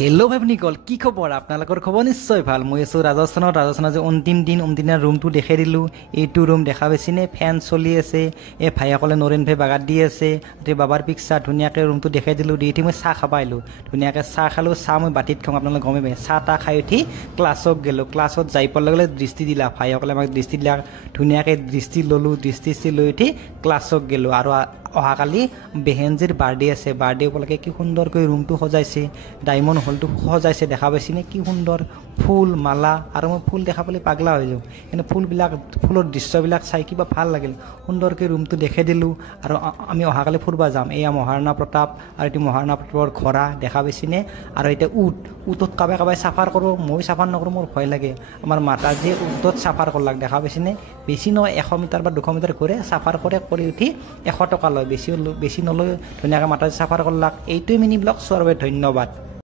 Hello' ভাই নিকল কি খবৰ আপোনালোকৰ খবৰ নিশ্চয় ভাল মই আছোঁ ৰাজস্থানত যে অন্তিম ৰুমটো দেখাই দিলোঁ এইটো ৰুম দেখা পাইছেনে ফেন চলি আছে এই ভাইসকলে নৰেন ভাই বাগাত দি আছে বাবাৰ পিকচাৰ ধুনীয়াকৈ ৰুমটো দেখাই দিলোঁ দি উঠি মই চাহ খাব আহিলোঁ ধুনীয়াকৈ চাহ খালোঁ চাহ মই বাতিত খাওঁ আপোনালোকে গমেই পাই চাহ তাহ খাই উঠি ক্লাছত গ'লোঁ ক্লাছত যাই পোৱাৰ লগে লগে দৃষ্টি দিলা ভাইসকলে আমাক দৃষ্টি দিলা ধুনীয়াকৈ দৃষ্টি ল'লোঁ দৃষ্টি লৈ উঠি ক্লাছত গ'লোঁ আৰু অহাকালি বেহেনজিৰ বাৰ্থডে আছে বাৰ্থডে উপলক্ষে কি সুন্দৰকৈ ৰুমটো সজাইছে ডায়মণ্ড হলটো সজাইছে দেখা পাইছেনে কি সুন্দৰ ফুল মালা আৰু মই ফুল দেখা পালে পাগলা হৈ যাওঁ কিন্তু ফুলৰ দৃশ্যবিলাক চাই কিবা ভাল লাগিল সুন্দৰকৈ ৰুমটো দেখাই দিলোঁ আৰু আমি অহাকালি ফুৰিব যাম এয়া মহাৰাণা প্ৰতাপ আৰু এইটো মহাৰাণা প্ৰতাপৰ ঘোঁৰা দেখা পাইছেনে আৰু এতিয়া উটত কাবাই চাফাৰ কৰোঁ মই চাফাৰ নকৰোঁ মোৰ ভয় লাগে আমাৰ মাতাজীয়ে উটত চাফাৰ কৰলাক দেখা পাইছেনে বেছি নহয় 100 মিটাৰ বা 200 মিটাৰ ঘূৰে চাফাৰ কৰি উঠি 100 টকা লয় বেছি নলয় ধুনীয়াকৈ মাতাজী চাফাৰ কৰলাক এইটোৱে মিনি ব্লগ চোৱাৰ বাবে ধন্যবাদ।